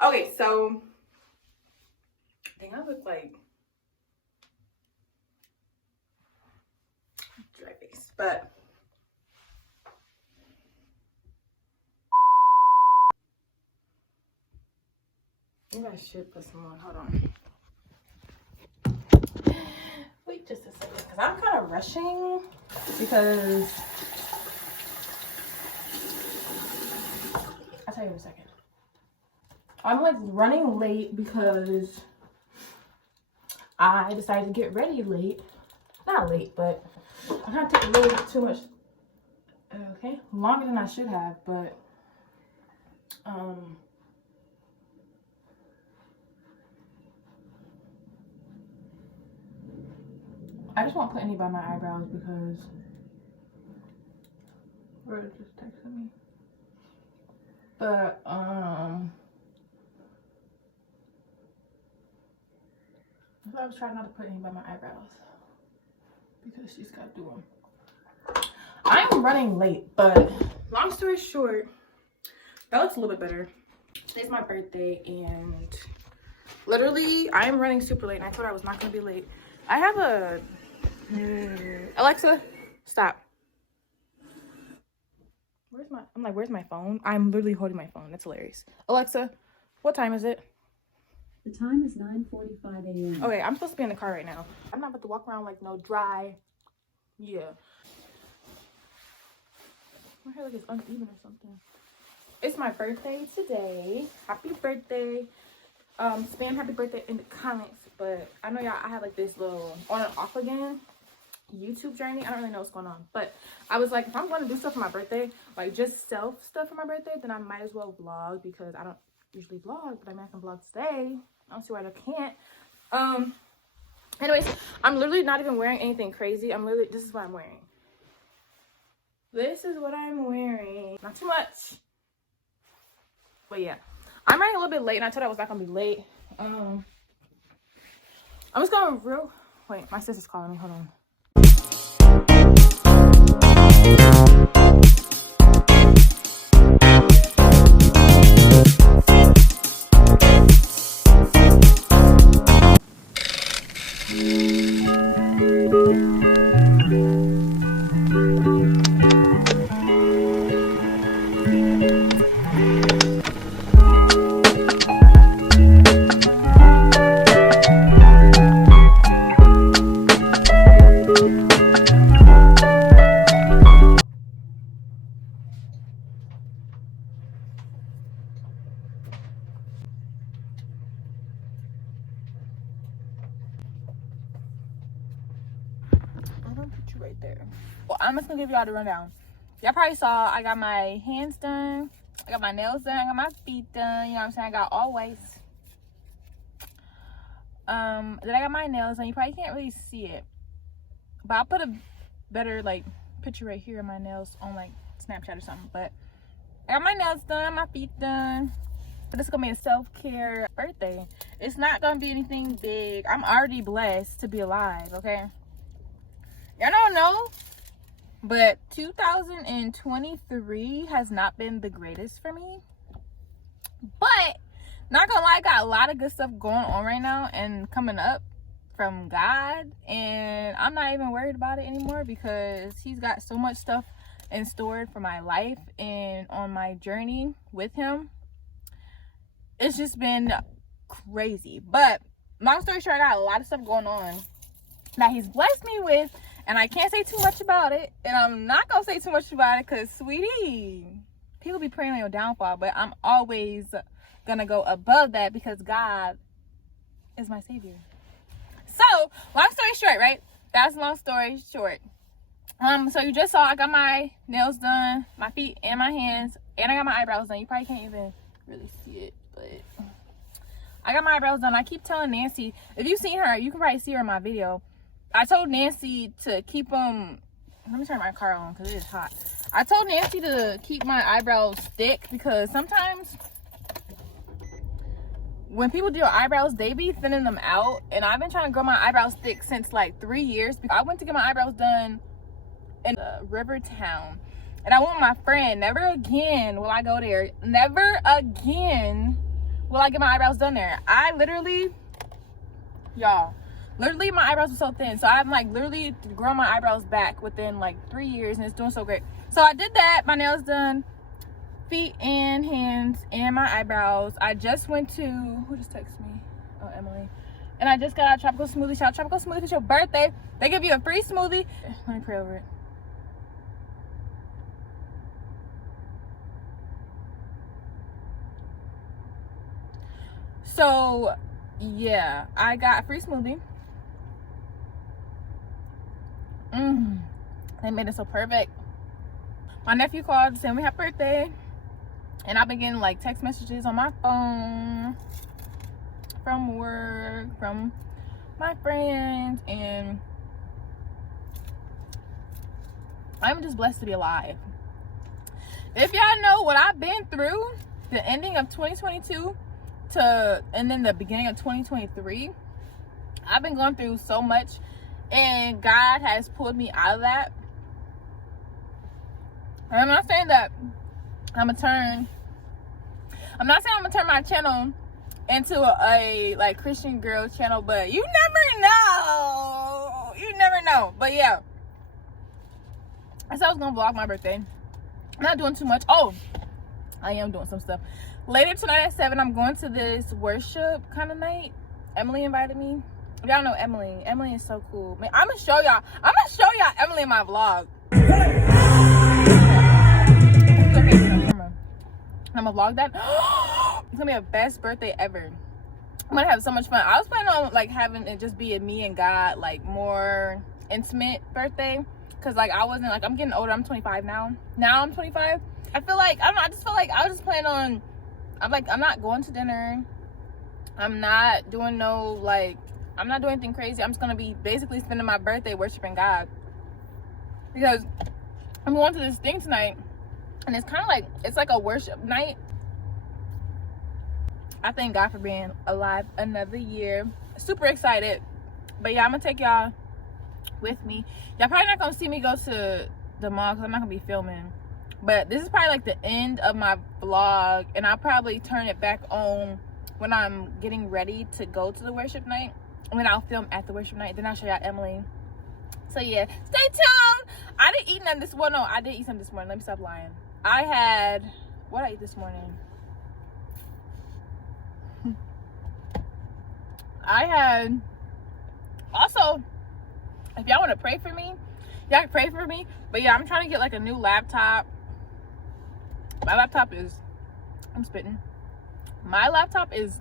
Okay, so I think I look like dry face, but maybe I should put some on. Hold on. Wait just a second, because I'm kind of rushing because I'll tell you in a second. I'm like running late because I decided to get ready late. Not late, but I kind of took a little too much. Okay, longer than I should have, but I just won't put any by my eyebrows because Rhoda just texted me. But I was trying not to put any by my eyebrows because she's got to do them. I'm running late, but long story short, that looks a little bit better. Today's my birthday, and literally I'm running super late, and I thought I was not gonna be late. I have a Alexa, stop. Where's my phone? I'm literally holding my phone. That's hilarious. Alexa, what time is it? The time is 9:45 a.m. Okay, I'm supposed to be in the car right now. I'm not about to walk around like no dry. Yeah. My hair like it's uneven or something. It's my birthday today. Happy birthday. Spam happy birthday in the comments. But I know y'all, I have like this little on and off again YouTube journey. I don't really know what's going on. But I was like, if I'm going to do stuff for my birthday, like just self stuff for my birthday, then I might as well vlog because I don't usually vlog, but I mean I can vlog today. I don't see why I can't. Anyways, I'm literally not even wearing anything crazy. This is what I'm wearing. This is what I'm wearing. Not too much. But yeah. I'm running a little bit late, and I told I was not gonna be late. I'm just going wait, my sister's calling me. Hold on. Right there. Well, I'm just gonna give y'all the rundown. Y'all probably saw I got my hands done, I got my nails done, I got my feet done, you know what I'm saying? I got all whites. Then I got my nails done. You probably can't really see it, but I'll put a better like picture right here of my nails on like Snapchat or something. But I got my nails done, my feet done. But this is gonna be a self-care birthday. It's not gonna be anything big. I'm already blessed to be alive, okay? Y'all don't know, but 2023 has not been the greatest for me. But not gonna lie, I got a lot of good stuff going on right now and coming up from God, and I'm not even worried about it anymore because he's got so much stuff in store for my life and on my journey with him. It's just been crazy. But long story short, I got a lot of stuff going on that he's blessed me with. And I can't say too much about it. And I'm not going to say too much about it because, sweetie, people be praying on your downfall. But I'm always going to go above that because God is my savior. So, long story short, right? That's long story short. So you just saw I got my nails done, my feet and my hands. And I got my eyebrows done. You probably can't even really see it. But I got my eyebrows done. I keep telling Nancy, if you've seen her, you can probably see her in my video. I told Nancy to keep them. Let me turn my car on because it is hot. I told Nancy to keep my eyebrows thick because sometimes when people do your eyebrows, they be thinning them out. And I've been trying to grow my eyebrows thick since like 3 years. I went to get my eyebrows done in Rivertown, and I went with my friend. Never again will I go there. Never again will I get my eyebrows done there? I literally, y'all, literally my eyebrows were so thin. So I'm like literally growing my eyebrows back within like 3 years, and it's doing so great. So I did that. My nails done, feet and hands and my eyebrows. I just went to, who just texted me? Oh, Emily. And I just got a tropical smoothie shop. Tropical smoothie, it's your birthday. They give you a free smoothie. Let me pray over it. So yeah, I got a free smoothie. They made it so perfect. My nephew called to say we have birthday, and I've been getting like text messages on my phone from work, from my friends, and I'm just blessed to be alive. If y'all know what I've been through, the ending of 2022 and then the beginning of 2023, I've been going through so much, and God has pulled me out of that. And I'm not saying that I'm not saying I'm gonna turn my channel into a like Christian girl channel, but you never know. But yeah, I said I was gonna vlog my birthday. I'm not doing too much. Oh, I am doing some stuff later tonight at 7. I'm going to this worship kind of night. Emily invited me. Y'all know Emily is so cool, man. I'm gonna show y'all Emily in my vlog. I'm gonna vlog that. It's gonna be the best birthday ever. I'm gonna have so much fun. I was planning on like having it just be a me and God, like more intimate birthday, because like I wasn't like, I'm getting older. I'm 25 now. I'm 25. I feel like, I don't know, I just feel like I was just planning on, I'm not going to dinner. I'm not doing I'm not doing anything crazy. I'm just gonna be basically spending my birthday worshiping God, because I'm going to this thing tonight, and it's kind of like, it's like a worship night. I thank God for being alive another year. Super excited. But yeah, I'm gonna take y'all with me. Y'all probably not gonna see me go to the mall because I'm not gonna be filming. But this is probably like the end of my vlog, and I'll probably turn it back on when I'm getting ready to go to the worship night. And then I'll film at the worship night. Then I'll show y'all Emily. So yeah, stay tuned. I didn't eat none this morning. No, I did eat some this morning. Let me stop lying. I had, what did I eat this morning? I had, also, if y'all want to pray for me, y'all can pray for me. But yeah, I'm trying to get like a new laptop. My laptop is, I'm spitting. My laptop is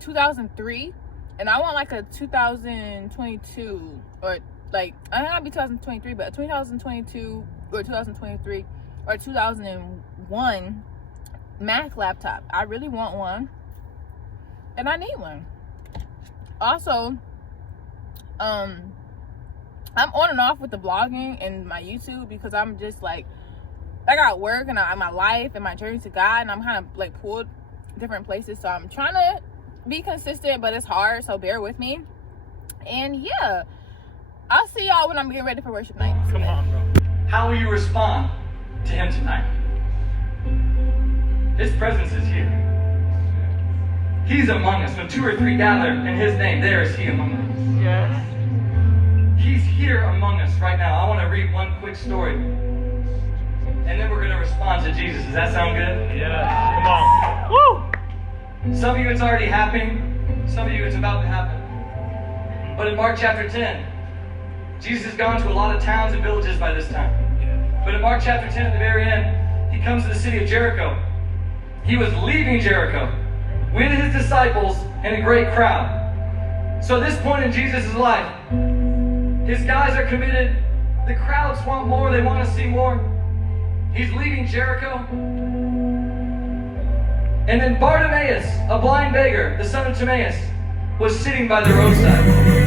2003, and I want like a 2022, or like, I don't know, be 2023, but 2022 or 2023 or 2001 Mac laptop. I really want one, and I need one. Also, I'm on and off with the vlogging and my YouTube, because I'm just like, I got work and my life and my journey to God, and I'm kind of like pulled different places. So I'm trying to be consistent, but it's hard, so bear with me. And yeah, I'll see y'all when I'm getting ready for worship night. Come on, bro. How will you respond to him tonight? His presence is here. He's among us. When 2 or 3 gather in his name, there is he among us. Yes. He's here among us right now. I want to read one quick story, and then we're going to respond to Jesus. Does that sound good? Yeah. Come on. Woo! Some of you it's already happening. Some of you it's about to happen. But in Mark chapter 10, Jesus has gone to a lot of towns and villages by this time. But in Mark chapter 10, at the very end, he comes to the city of Jericho. He was leaving Jericho with his disciples and a great crowd. So at this point in Jesus' life, his guys are committed. The crowds want more. They want to see more. He's leaving Jericho. And then Bartimaeus, a blind beggar, the son of Timaeus, was sitting by the roadside.